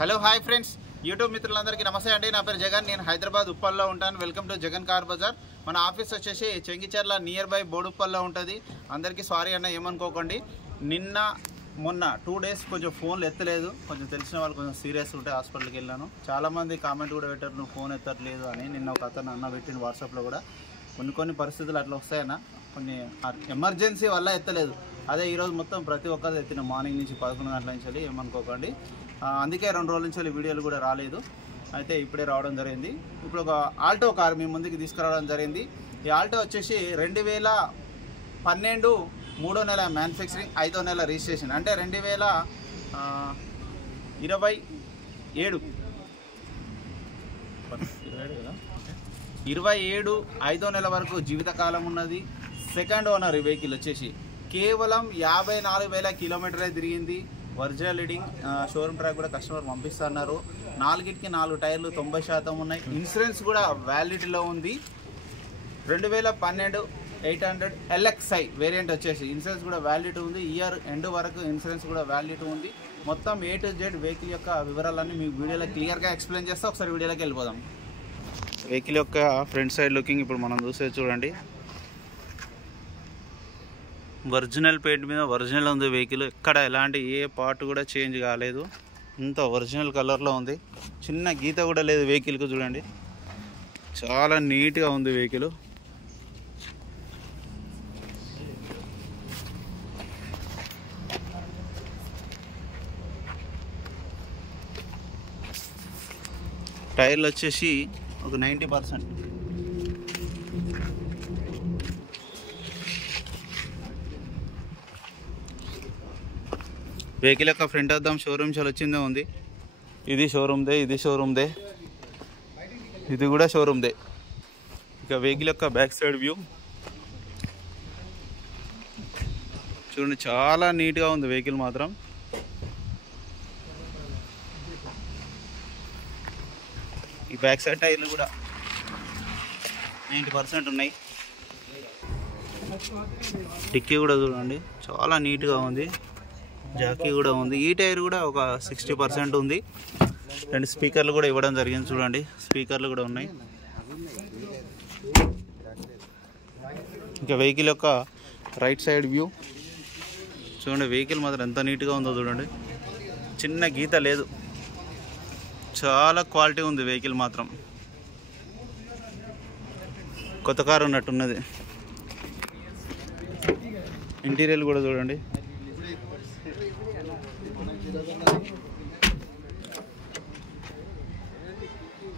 Hello hi friends, YouTube మిత్రులందరికీ నమస్తే అండి. నా పేరు జగన్, నేను హైదరాబాద్ ఉప్పల్లో ఉంటాను. Welcome to Jagan car bazaar. మన ఆఫీస్ వచ్చేసి చెంగిచెర్ల నియర్ బై బోడుప్పల్లో ఉంటుంది. అందరికీ సారీ అన్న, ఏమనుకోకండి. నిన్న మొన్న 2 days కొంచెం ఫోన్లు ఎత్తలేదు. కొంచెం తెలిసిన వాళ్ళు కొంచెం సీరియస్ ఉంటే హాస్పిటల్కి వెళ్ళాను. చాలామంది కామెంట్ కూడా పెట్టారు, నువ్వు ఫోన్ ఎత్తట్లేదు అని. నిన్న ఒక అతను అన్న పెట్టిన వాట్సాప్లో కూడా కొన్ని పరిస్థితులు అట్లా వస్తాయన్న, కొన్ని ఎమర్జెన్సీ వల్ల ఎత్తలేదు. అదే ఈరోజు మొత్తం ప్రతి ఒక్కరు ఎత్తిన, మార్నింగ్ నుంచి 11 గంటల నుంచి. ఏమనుకోకండి. అందుకే 2 రోజుల నుంచి వీడియోలు కూడా రాలేదు. అయితే ఇప్పుడే రావడం జరిగింది. ఇప్పుడు ఒక ఆల్టో కార్ మీ ముందుకు తీసుకురావడం జరిగింది. ఈ ఆల్టో వచ్చేసి 2012 3వ నెల మ్యానుఫ్యాక్చరింగ్, 5వ నెల రిజిస్ట్రేషన్. అంటే 2027 5వ నెల వరకు జీవితకాలం ఉన్నది. సెకండ్ ఓనర్ ఈ వెహికల్ వచ్చేసి కేవలం 54,000 కిలోమీటర్లే తిరిగింది. ఒరిజినల్ రీడింగ్, షోరూమ్ ట్రాక్ కూడా కస్టమర్ పంపిస్తున్నారు. 4కి 4 టైర్లు 90% ఉన్నాయి. ఇన్సూరెన్స్ కూడా వ్యాలిడిటీలో ఉంది. 2012 800 LXI వేరియంట్ వచ్చేసి ఇన్సూరెన్స్ కూడా వ్యాలిడిటీ ఉంది. ఇయర్ ఎండ్ వరకు ఇన్సూరెన్స్ కూడా వ్యాలిడిటీ ఉంది. మొత్తం A to Z వెహికల్ యొక్క వివరాలన్నీ మీకు వీడియోలో క్లియర్గా ఎక్స్ప్లెయిన్ చేస్తే ఒకసారి వీడియోలోకి వెళ్ళిపోదాం. వెహికల్ యొక్క ఫ్రంట్ సైడ్ లుకింగ్ ఇప్పుడు మనం చూసేది చూడండి. ఒరిజినల్ పెయింట్ మీద ఒరిజినల్ ఉంది వెహికల్. ఎక్కడ ఎలాంటి ఏ పార్ట్ కూడా చేంజ్ కాలేదు. ఇంత ఒరిజినల్ కలర్లో ఉంది. చిన్న గీత కూడా లేదు వెహికల్కి. చూడండి, చాలా నీట్గా ఉంది వెహికల్. టైర్లు వచ్చేసి ఒక 90%. వెహికల్ యొక్క ఫ్రంట్ అద్దం షోరూమ్ చాలా వచ్చిందే ఉంది. ఇది షోరూమ్దే, ఇది షోరూమ్దే, ఇది కూడా షోరూమ్దే. ఇక వెహికల్ యొక్క బ్యాక్ సైడ్ వ్యూ చూడండి, చాలా నీట్గా ఉంది వెహికల్ మాత్రం. ఈ బ్యాక్ సైడ్ టైర్లు కూడా 90% ఉన్నాయి. డిక్కీ కూడా చూడండి, చాలా నీట్గా ఉంది. జాకీ కూడా ఉంది. ఈ టైర్ కూడా ఒక 60% ఉంది. 2 స్పీకర్లు కూడా ఇవ్వడం జరిగింది. చూడండి, స్పీకర్లు కూడా ఉన్నాయి. ఇంకా వెహికల్ యొక్క రైట్ సైడ్ వ్యూ చూడండి. వెహికల్ మాత్రం ఎంత నీట్గా ఉందో చూడండి. చిన్న గీత లేదు. చాలా క్వాలిటీ ఉంది వెహికల్ మాత్రం. కొత్త కారు ఉన్నట్టున్నది. ఇంటీరియర్ కూడా చూడండి.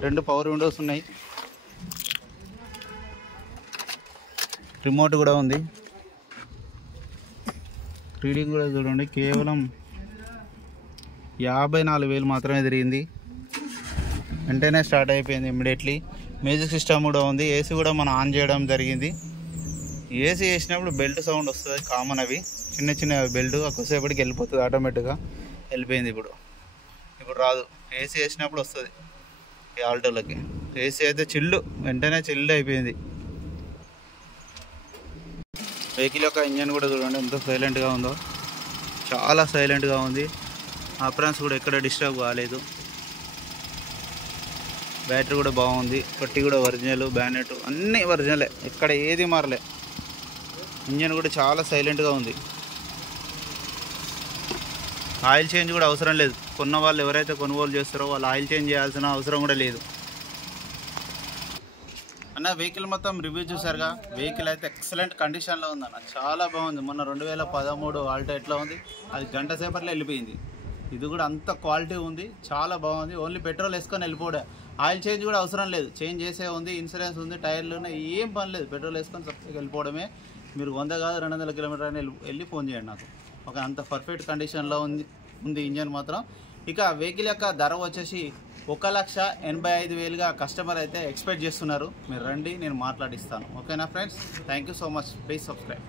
రెండు పవర్ విండోస్ ఉన్నాయి. రిమోట్ కూడా ఉంది. రీడింగ్ కూడా చూడండి, కేవలం 54,000 మాత్రమే తిరిగింది. వెంటనే స్టార్ట్ అయిపోయింది ఇమ్మీడియట్లీ. మ్యూజిక్ సిస్టమ్ కూడా ఉంది. ఏసీ కూడా మనం ఆన్ చేయడం జరిగింది. ఏసీ వేసినప్పుడు బెల్ట్ సౌండ్ వస్తుంది, కామన్. అవి చిన్న చిన్న బెల్ట్ ఒక్కసేపటికి వెళ్ళిపోతుంది, ఆటోమేటిక్గా వెళ్ళిపోయింది. ఇప్పుడు రాదు. ఏసీ వేసినప్పుడు వస్తుంది ఈ ఆల్టోలకి. ఏసీ అయితే వెంటనే చిల్డ్ అయిపోయింది. వెహికల్ యొక్క ఇంజన్ కూడా చూడండి ఎంత సైలెంట్గా ఉందో. చాలా సైలెంట్గా ఉంది. అప్రాన్స్ కూడా ఎక్కడ డిస్టర్బ్ కాలేదు. బ్యాటరీ కూడా బాగుంది. పట్టి కూడా ఒరిజినల్, బ్యానెట్ అన్నీ ఒరిజినలే, ఎక్కడ ఏది మారలే. ఇంజన్ కూడా చాలా సైలెంట్గా ఉంది. ఆయిల్ చేంజ్ కూడా అవసరం లేదు. కొన్న వాళ్ళు ఎవరైతే కొనుగోలు చేస్తారో వాళ్ళు ఆయిల్ చేంజ్ చేయాల్సిన అవసరం కూడా లేదు. అన్న, వెహికల్ మొత్తం రివ్యూ చూసారుగా. వెహికల్ అయితే ఎక్సలెంట్ కండిషన్లో ఉందన్న, చాలా బాగుంది. మొన్న 2013 ఆల్టో ఎట్లా ఉంది, అది గంట సేపట్లో వెళ్ళిపోయింది. ఇది కూడా అంత క్వాలిటీ ఉంది, చాలా బాగుంది. ఓన్లీ పెట్రోల్ వేసుకొని వెళ్ళిపోవడే, ఆయిల్ చేంజ్ కూడా అవసరం లేదు. చేంజ్ చేసే ఉంది, ఇన్సూరెన్స్ ఉంది, టైర్లు ఉన్నాయి, ఏం పని లేదు. పెట్రోల్ వేసుకొని సరిగ్గా వెళ్ళిపోవడమే. మీరు 100 కాదు 200 కిలోమీటర్ అని వెళ్ళి ఫోన్ చేయండి నాకు. ఒక అంత పర్ఫెక్ట్ కండిషన్లో ఉంది ఇంజన్ మాత్రం. ఇక వెహికల్ యొక్క ధర వచ్చేసి 1,85,000గా కస్టమర్ అయితే ఎక్స్పెక్ట్ చేస్తున్నారు. మీరు రండి, నేను మాట్లాడిస్తాను. ఓకేనా friends? Thank you so much. Please subscribe.